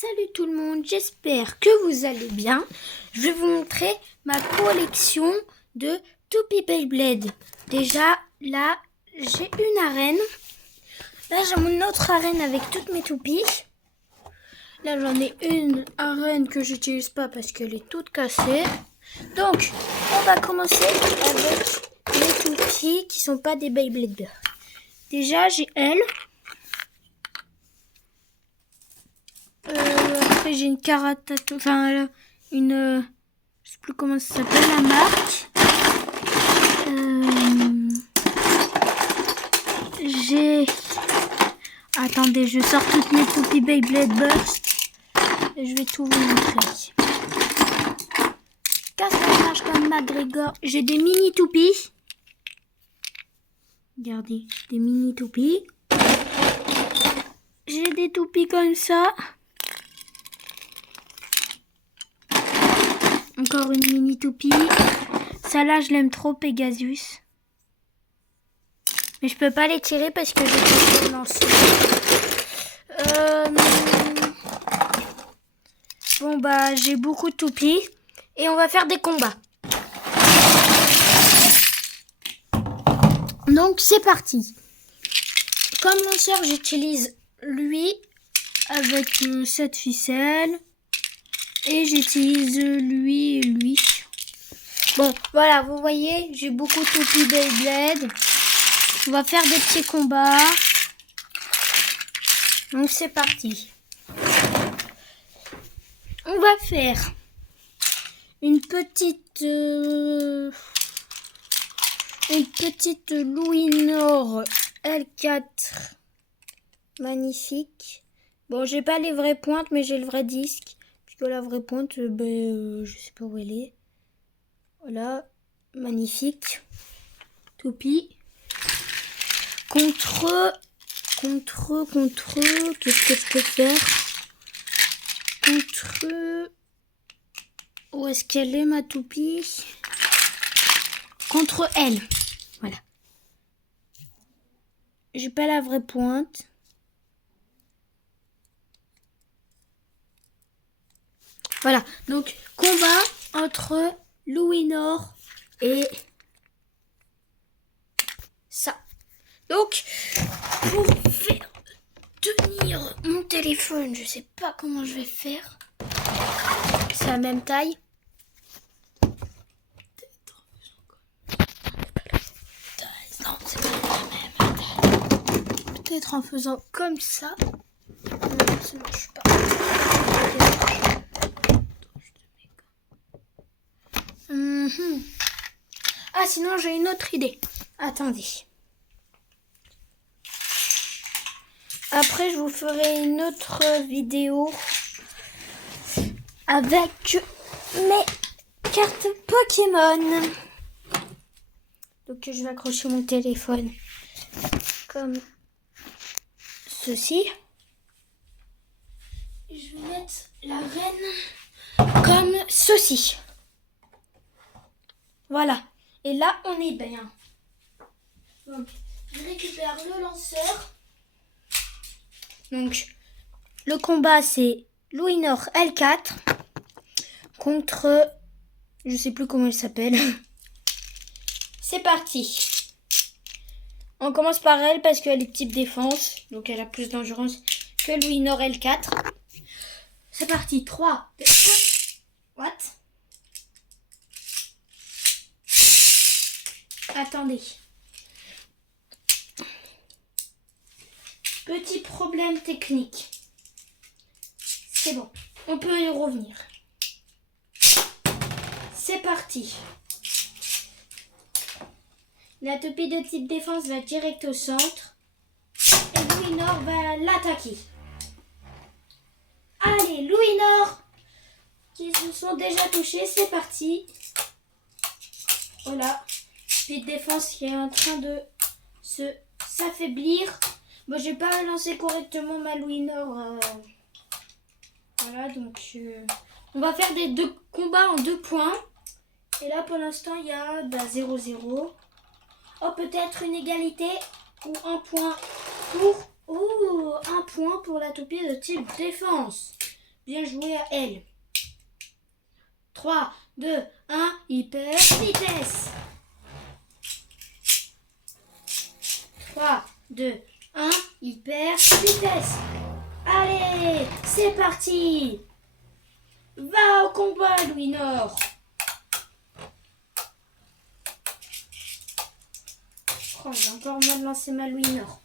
Salut tout le monde, j'espère que vous allez bien. Je vais vous montrer ma collection de toupies Beyblade. Déjà, là, j'ai une arène. Là, j'ai mon autre arène avec toutes mes toupies. Là, j'en ai une arène que j'utilise pas parce qu'elle est toute cassée. Donc, on va commencer avec les toupies qui sont pas des Beyblade. Déjà, j'ai elle. Après j'ai une Karatato, enfin une, je sais plus comment ça s'appelle la marque. J'ai, attendez, je sors toutes mes toupies Beyblade Burst et je vais tout vous montrer. Casse-marche comme McGregor. J'ai des mini toupies. Regardez, des mini toupies. J'ai des toupies comme ça. Encore une mini toupie. Ça là, je l'aime trop, Pegasus. Mais je peux pas les tirer parce que j'ai pas lancé. Bon bah, j'ai beaucoup de toupies. Et on va faire des combats. Donc, c'est parti. Comme lanceur, j'utilise lui avec cette ficelle. Et j'utilise lui et lui. Bon, voilà, vous voyez, j'ai beaucoup de toupies Beyblade. On va faire des petits combats. Donc c'est parti. On va faire une petite Louis-Nord L4 magnifique. Bon, j'ai pas les vraies pointes, mais j'ai le vrai disque. Puisque la vraie pointe, je sais pas où elle est. Voilà, magnifique. Toupie. Contre, qu'est-ce que je peux faire? Contre, où est-ce qu'elle est ma toupie? Contre elle, voilà. J'ai pas la vraie pointe. Voilà, donc combat entre Louis-Nord et ça. Donc, pour faire tenir mon téléphone, je sais pas comment je vais faire. C'est la même taille. Non, c'est pas la même taille. Peut-être en faisant comme ça. Non, ça marche pas. Ah, sinon j'ai une autre idée. Attendez. Après, je vous ferai une autre vidéo avec mes cartes Pokémon. Donc, je vais accrocher mon téléphone comme ceci. Et je vais mettre la reine comme ceci. Voilà. Et là, on est bien. Donc, je récupère le lanceur. Donc, le combat, c'est Louis-Nord L4 contre... Je sais plus comment elle s'appelle. C'est parti. On commence par elle parce qu'elle est type défense. Donc, elle a plus d'endurance que Louis-Nord L4. C'est parti. 3, 2, 1. What? Attendez. Petit problème technique. C'est bon. On peut y revenir. C'est parti. La toupie de type défense va direct au centre. Et Louis-Nord va l'attaquer. Allez, Louis-Nord qui se sont déjà touchés. C'est parti. Voilà. Toupie de défense qui est en train de s'affaiblir. Bon, j'ai pas lancé correctement ma Louis-Nord. Voilà, donc on va faire des deux combats en 2 points. Et là, pour l'instant, il y a 0-0. Oh, peut-être une égalité ou un point pour... Oh, un point pour la toupie de type défense. Bien joué à elle. 3, 2, 1, hyper vitesse. 3, 2, 1, hyper vitesse. Allez, c'est parti. Va au combat, Louis Nord. Oh, j'ai encore mal lancé ma Louis Nord.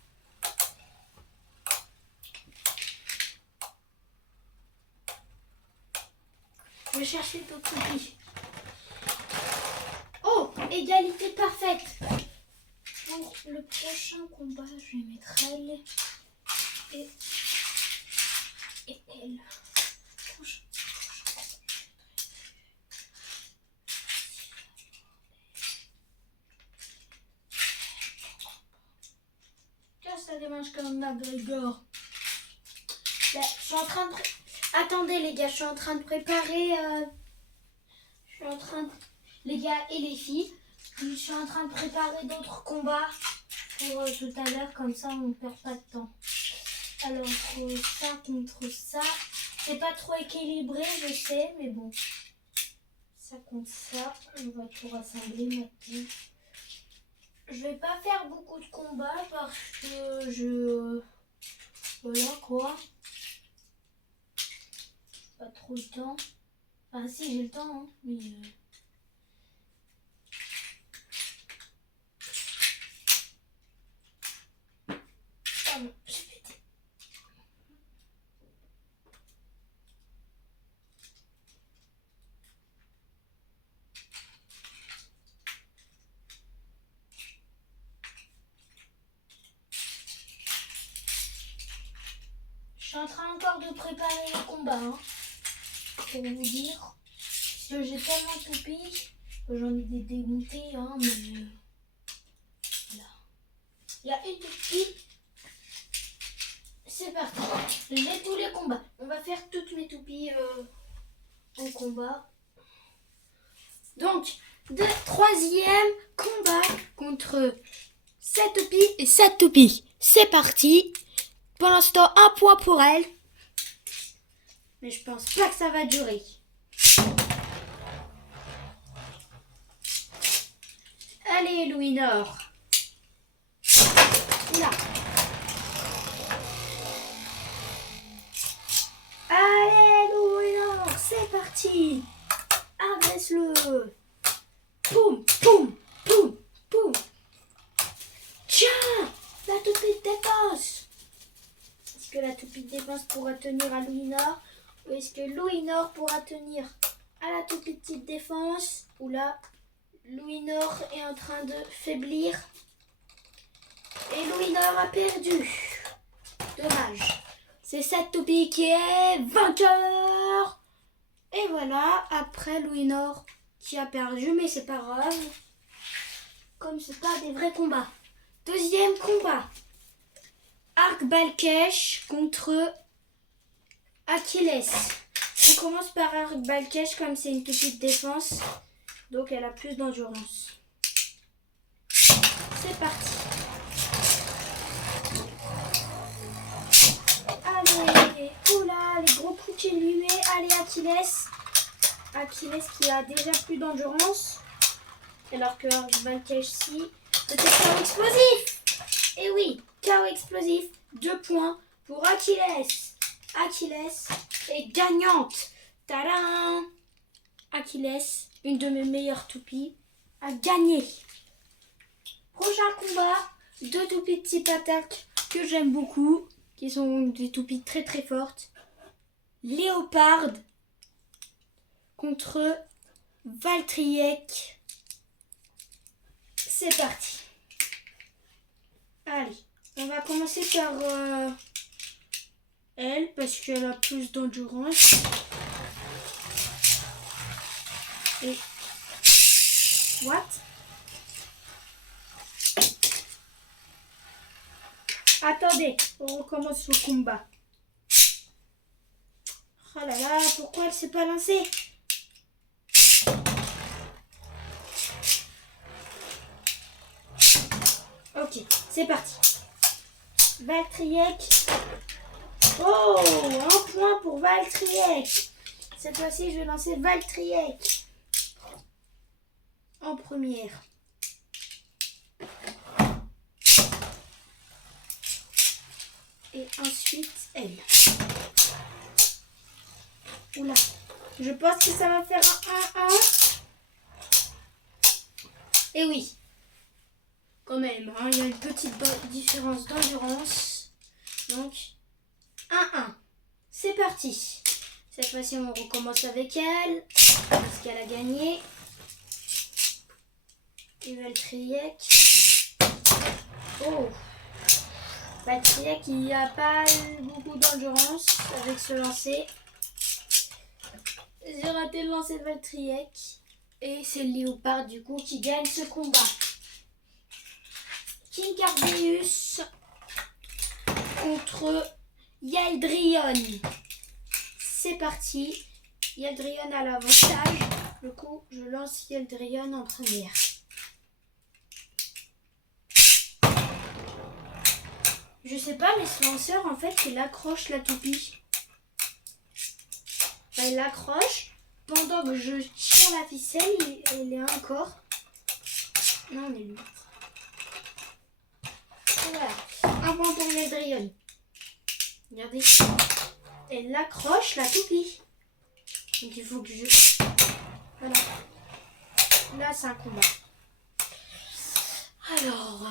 Je vais chercher ton copie. Oh, égalité parfaite. Pour le prochain combat, je vais mettre elle et elle. Ça démange comme McGregor. Là, je suis en train de... Attendez les gars, je suis en train de préparer... Je suis en train de... Les gars et les filles, je suis en train de préparer d'autres combats pour tout à l'heure, comme ça on ne perd pas de temps. Alors, ça contre ça. C'est pas trop équilibré, je sais, mais bon. Ça contre ça, on va tout rassembler maintenant. Je vais pas faire beaucoup de combats parce que voilà quoi. Pas trop le temps. Enfin si, j'ai le temps, hein, mais... Pardon, j'ai pété. Je suis en train encore de préparer le combat, hein, pour vous dire. Parce que j'ai tellement toupie, j'en ai des démontés, hein, mais... Voilà. Il y a une toupie. C'est parti. J'ai tous les combats. On va faire toutes mes toupies en combat. Donc, troisième combat contre cette toupie et cette toupie. C'est parti. Pour l'instant, un point pour elle. Mais je pense pas que ça va durer. Allez, Louis Nord. Là. Allez, Louis Nord, c'est parti. Agresse-le. Poum, poum, poum, poum. Tiens, la toupie de défense. Est-ce que la toupie de défense pourra tenir à Louis Nord? Ou est-ce que Louis Nord pourra tenir à la toute petite défense? Ou là, Louis Nord est en train de faiblir. Et Louis Nord a perdu. Dommage. C'est cette toupie qui est vainqueur. Et voilà, après Louis Nord qui a perdu, mais c'est pas grave. Comme c'est pas des vrais combats. Deuxième combat. Arc Balkesh contre Achilles. On commence par Arc Balkesh comme c'est une toupie de défense. Donc elle a plus d'endurance. C'est parti. Allez, oula, les gros coups qu'il lui met. Allez, Achilles. Achilles qui a déjà plus d'endurance. Alors que Arc Balkesh, si. Peut-être chaos explosif. Et oui, chaos explosif. 2 points pour Achilles. Achilles est gagnante. Tadam! Achilles, une de mes meilleures toupies, a gagné. Prochain combat, 2 toupies de type attaque que j'aime beaucoup, qui sont des toupies très très fortes. Léopard contre Valtriek. C'est parti. Allez, on va commencer par elle parce qu'elle a plus d'endurance. Et what? Attendez, on recommence le combat. Oh là là, pourquoi elle s'est pas lancée? Ok, c'est parti. Valtriek Oh, un point pour Valtryek. Cette fois-ci, je vais lancer Valtryek en première. Et ensuite, elle. Oula, je pense que ça va faire un 1-1. Et oui, quand même, hein, il y a une petite différence d'endurance. Donc, 1-1. C'est parti. Cette fois-ci, on recommence avec elle. Parce qu'elle a gagné. Et Valtryek. Oh. Valtryek, il n'y a pas beaucoup d'endurance avec ce lancer. J'ai raté le lancer de Valtryek. Et c'est le léopard du coup qui gagne ce combat. Kingardeus contre Yeldrion. C'est parti. Yeldrion a l'avantage. Du coup, je lance Yeldrion en première. Je sais pas, mais ce lanceur, en fait, il accroche la toupie. Enfin, il l'accroche. Pendant que je tire la ficelle, il est encore. Non, on est lui. Voilà. Un point pour Yeldrion. Regardez. Elle accroche la toupie. Donc il faut que je... Voilà. Là, c'est un combat. Alors...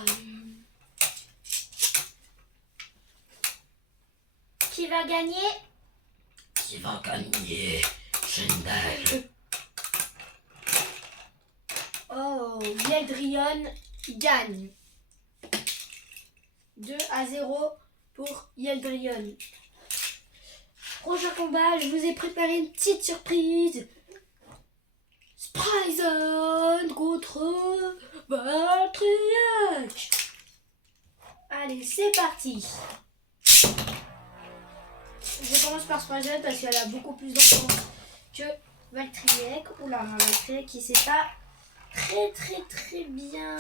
Qui va gagner? Qui va gagner? Shendel. Oh, Yeldrion gagne. 2-0 pour Yeldrion. Prochain combat, je vous ai préparé une petite surprise. Spryzen contre Valtryek. Allez, c'est parti. Je commence par Spryzen parce qu'elle a beaucoup plus d'endurance que Valtryek. Oula, Valtryek qui sait pas très bien.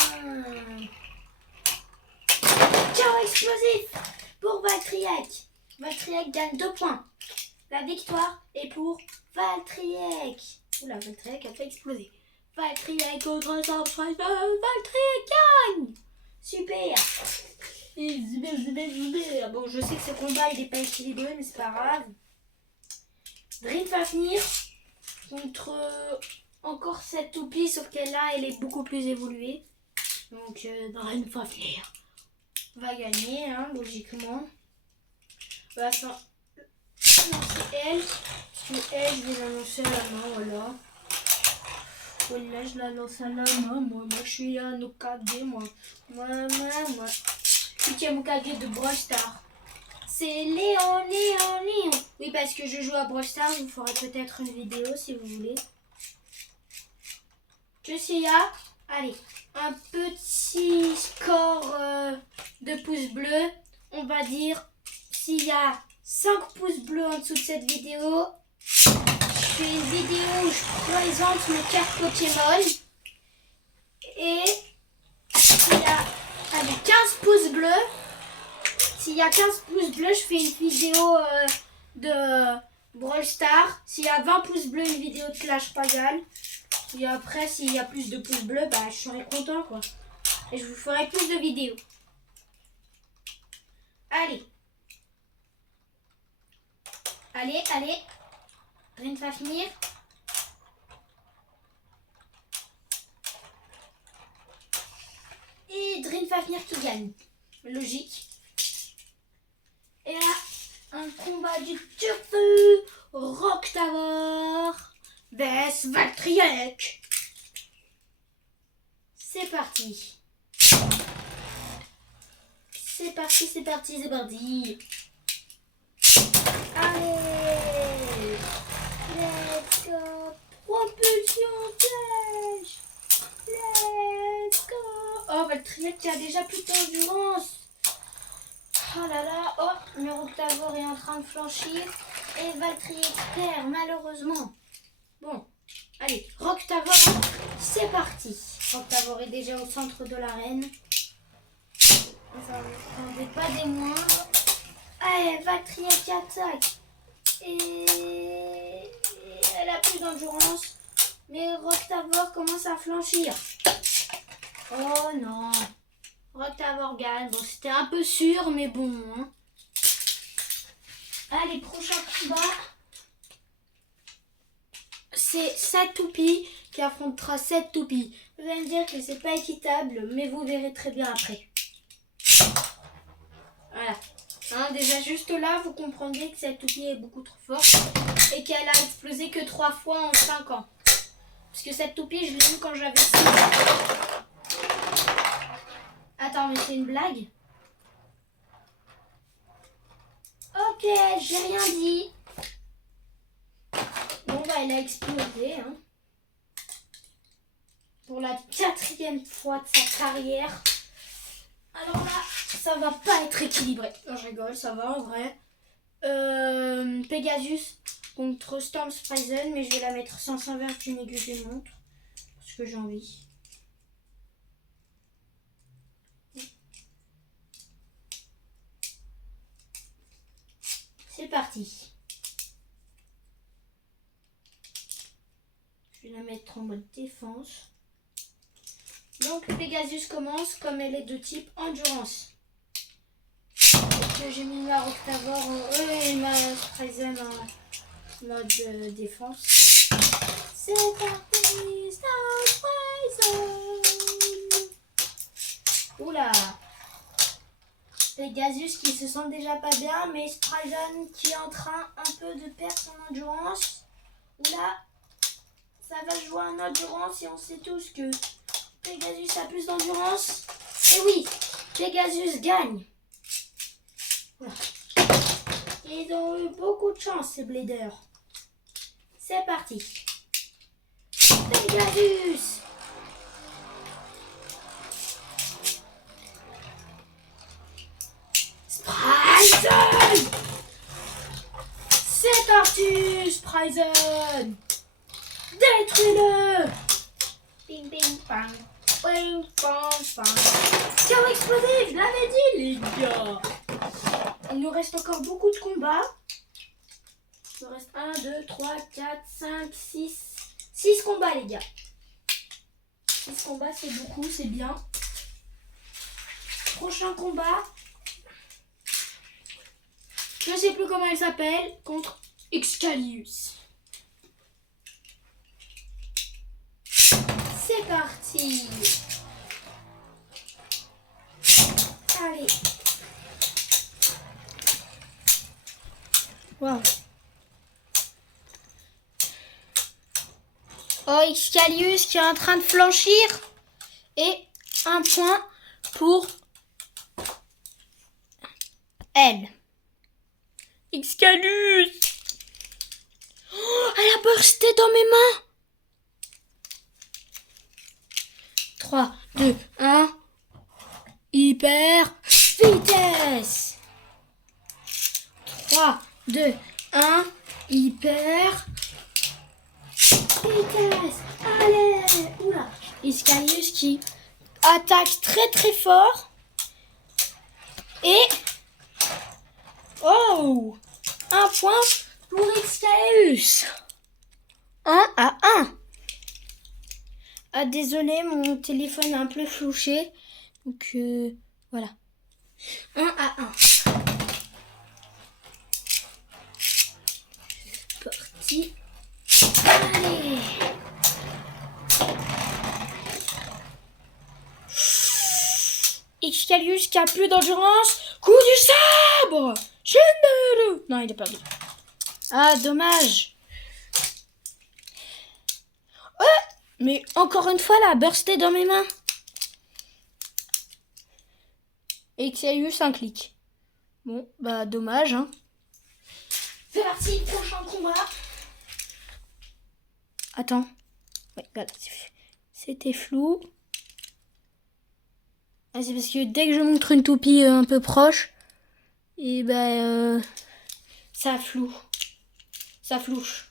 Ciao explosif pour Valtryek. Valtryek gagne 2 points. La victoire est pour Valtryek. Oula, Valtryek a fait exploser. Valtryek contre Spryzen. Valtryek gagne. Super. Bon, je sais que ce combat il n'est pas équilibré, mais c'est pas grave. Drinfafnir contre encore cette toupie, sauf qu'elle là, elle est beaucoup plus évoluée. Donc, Drinfafnir va gagner, hein, logiquement. On va lancer elle. Parce que elle, je vais la lancer à la main, voilà. Voilà, je la lance à la main. Moi, je suis un Okage, moi. Moi. 8e Okage de Brawl Stars. C'est Léon. Oui, parce que je joue à Brawl Stars, je vous ferai peut-être une vidéo si vous voulez. Que s'il y a, allez, un petit score de pouces bleus. On va dire, s'il y a 5 pouces bleus en dessous de cette vidéo, je fais une vidéo où je présente mes cartes Pokémon. Et s'il y a 15 pouces bleus, s'il y a 15 pouces bleus, je fais une vidéo de Brawl Stars. S'il y a 20 pouces bleus, une vidéo de Clash Royale. Et après, s'il y a plus de pouces bleus, bah, je serai content, quoi. Et je vous ferai plus de vidéos. Allez. Rien va finir. Et Drinfafnir qui gagne. Logique. Et là, un combat du turfu. Roctavor vs Valtryek. C'est parti. C'est parti. Allez. Let's go. Propulsion flèche. Let's go. Oh, Valtryek qui a déjà plus d'endurance. Oh là là. Oh, le Roctavor est en train de flanchir. Et Valtryek perd, malheureusement. Bon, allez, Roctavor, c'est parti. Roctavor est déjà au centre de l'arène. Ça n'en est pas des moindres. Allez, Valkyria qui attaque. Et elle a plus d'endurance. Mais Roctavor commence à flanchir. Oh non. Roctavor gagne. Bon, c'était un peu sûr, mais bon. Hein. Allez, prochain combat. C'est 7 toupies qui affrontera 7 toupies. Vous allez me dire que c'est pas équitable, mais vous verrez très bien après. Voilà. Hein, déjà juste là, vous comprendrez que cette toupie est beaucoup trop forte et qu'elle a explosé que 3 fois en 5 ans. Parce que cette toupie, je l'ai eue quand j'avais 6 ans. Attends, mais c'est une blague? Ok, j'ai rien dit. Bon, bah, elle a explosé. Hein. Pour la 4e fois de sa carrière. Alors là, ça va pas être équilibré. Non, je rigole, ça va en vrai. Pegasus contre Stormsprizen, mais je vais la mettre sans invertir une aiguille de montre. Parce que j'ai envie. C'est parti. Je vais la mettre en mode défense. Donc Pegasus commence comme elle est de type endurance. J'ai mis ma Roctavor et ma Sprizen en mode défense. C'est parti, Sprizen. Oula. Pegasus qui se sent déjà pas bien, mais Sprizen qui est en train un peu de perdre son endurance. Oula. Ça va jouer en endurance et on sait tous que Pegasus a plus d'endurance. Et oui, Pegasus gagne. Voilà. Ils ont eu beaucoup de chance, ces bladers. C'est parti. Pegasus. Sprizen. C'est parti, Sprizen. Détruis-le. Ping, ping, pang. Ping, pang, pang. Qui ont explosé, je l'avais dit, les gars. Il nous reste encore beaucoup de combats. Il nous reste 1, 2, 3, 4, 5, 6. 6 combats, les gars. 6 combats, c'est beaucoup, c'est bien. Prochain combat. Je sais plus comment il s'appelle. Contre Excalius. C'est parti. Allez. Wow. Oh, Excalius qui est en train de flanchir. Et un point pour elle. Excalius. Oh, elle a bursté dans mes mains. 3, 2, 1. Hyper vitesse. 3, 2, 1. Hyper vitesse. Allez. Oula. Excalius qui attaque très très fort. Et... oh, un point pour Excalius. 1-1. Ah, désolé, mon téléphone est un peu flouché. Donc, voilà. 1-1. Parti. Allez. Excalius qui a plus d'endurance. Coup du sabre. Non, il est perdu. Ah, dommage. Mais encore une fois, là, bursté dans mes mains. Excalius, un clic. Bon, bah, dommage, hein. C'est parti, prochain combat. Attends. Ouais, voilà, c'était flou. Ah, c'est parce que dès que je montre une toupie un peu proche, et ben, ça floue. Ça flouche.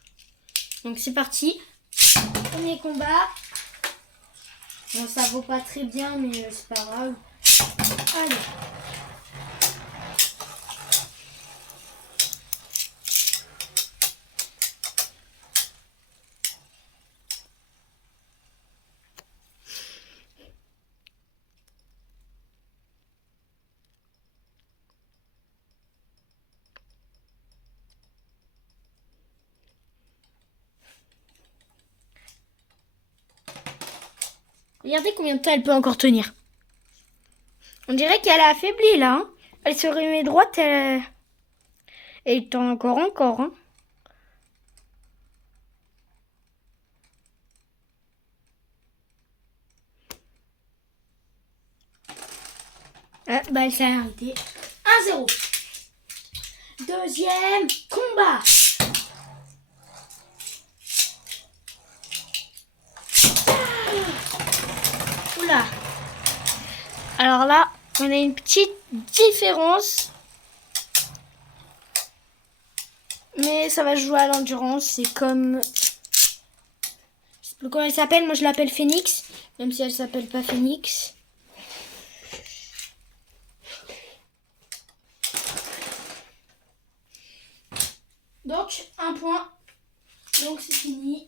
Donc, c'est parti. Premier combat. Bon, ça vaut pas très bien, mais c'est pas grave. Allez. Regardez combien de temps elle peut encore tenir. On dirait qu'elle a affaibli là. Hein. Elle se remet droite. Elle tend encore. Hein. Ah, bah elle s'est arrêtée. 1-0. Deuxième combat. Oula. Alors là, on a une petite différence. Mais ça va jouer à l'endurance. C'est comme... Je sais plus comment elle s'appelle. Moi, je l'appelle Phoenix. Même si elle s'appelle pas Phoenix. Donc, 1 point. Donc, c'est fini.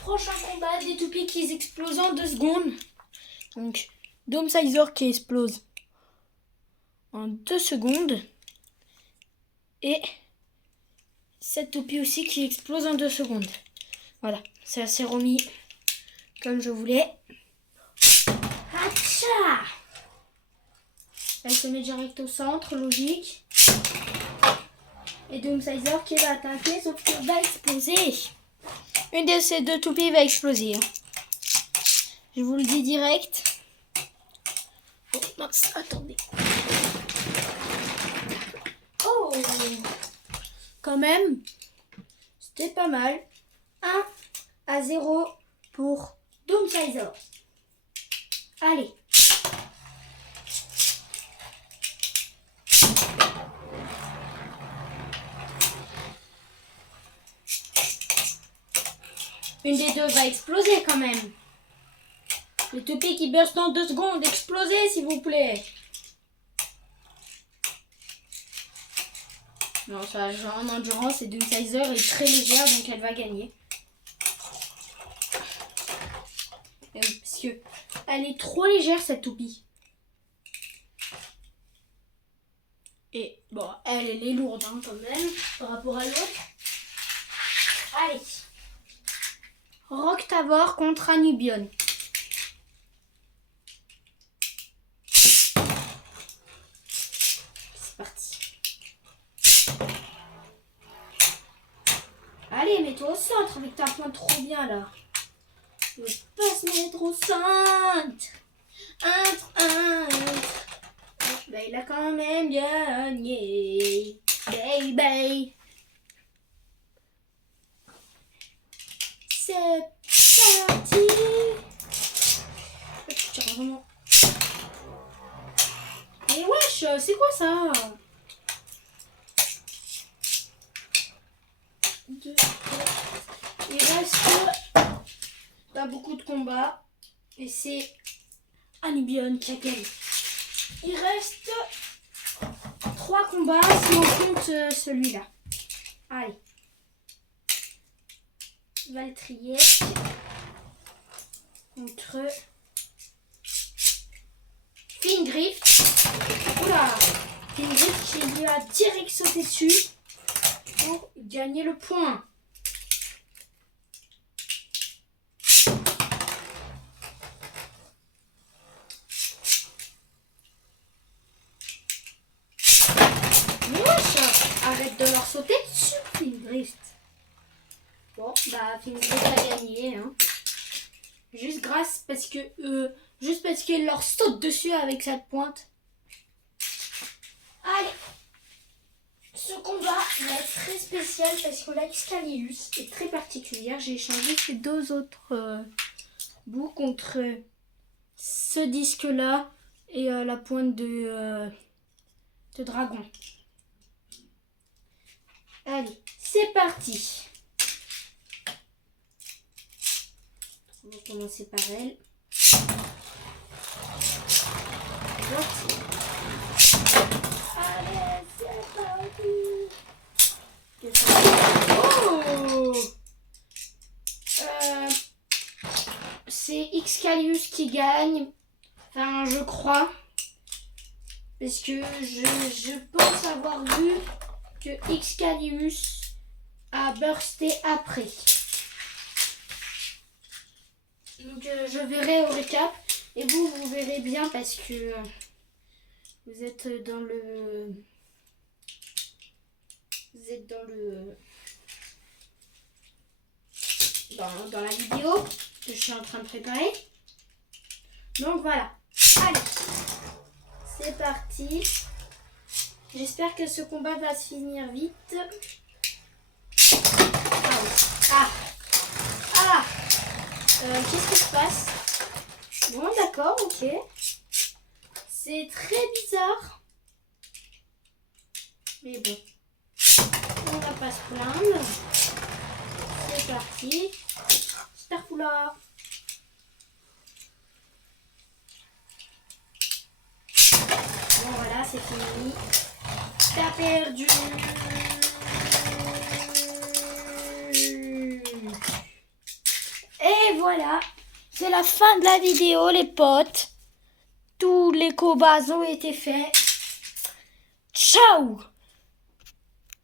Prochain combat, des toupies qui explosent en 2 secondes. Donc, Dome Sizer qui explose en 2 secondes. Et cette toupie aussi qui explose en 2 secondes. Voilà, ça s'est remis comme je voulais. Hacha! Elle se met direct au centre, logique. Et Dome Sizer qui va attaquer, sauf qu'elle va exploser. Une de ces 2 toupies va exploser. Hein. Je vous le dis direct. Oh mince, attendez. Oh! Quand même, c'était pas mal. 1-0 pour Dome Sizer. Allez. Une des 2 va exploser quand même. Les toupies qui burst en 2 secondes, explosez s'il vous plaît. Non, ça va jouer en endurance et Dome Sizer est très légère donc elle va gagner. Parce que elle est trop légère cette toupie. Et bon, elle est lourde hein, quand même par rapport à l'autre. Allez. Roctavor contre Anubion. C'est parti. Allez, mets-toi au centre avec ta pointe trop bien là. Ne pas se mettre au centre. Bah, il a quand même gagné. Baby. C'est parti. Vraiment. Mais wesh, c'est quoi ça? 2, 3. Il reste pas beaucoup de combats. Et c'est Anubion qui a gagné. Il reste 3 combats si on compte celui-là. Allez. Valtrier contre Fingrift. Oula, Fingrift qui lui a direct sauté dessus pour gagner le point. Mais wesh, arrête de leur sauter dessus, Fingrift. Bon, bah Fingrift a gagné, hein. Juste parce qu'il leur saute dessus avec cette pointe. Allez. Ce combat va être très spécial parce que la Excalius est très particulière. J'ai échangé ces 2 autres bouts contre ce disque-là et la pointe de dragon. Allez, c'est parti. On va commencer par elle. Allez, c'est parti. Oh, c'est Excalius qui gagne. Enfin, je crois. Parce que je pense avoir vu que Excalius a bursté après. Donc je verrai au récap. Et vous verrez bien parce que vous êtes dans le... Vous êtes dans le... Dans la vidéo que je suis en train de préparer. Donc voilà. Allez. C'est parti. J'espère que ce combat va se finir vite. Ah. Ah. Qu'est-ce qui se passe? Bon, d'accord, ok. C'est très bizarre. Mais bon. On va pas se plaindre. C'est parti. Starfoula. Bon, voilà, c'est fini. T'as perdu. Et voilà, c'est la fin de la vidéo, les potes. Tous les combats ont été faits. Ciao!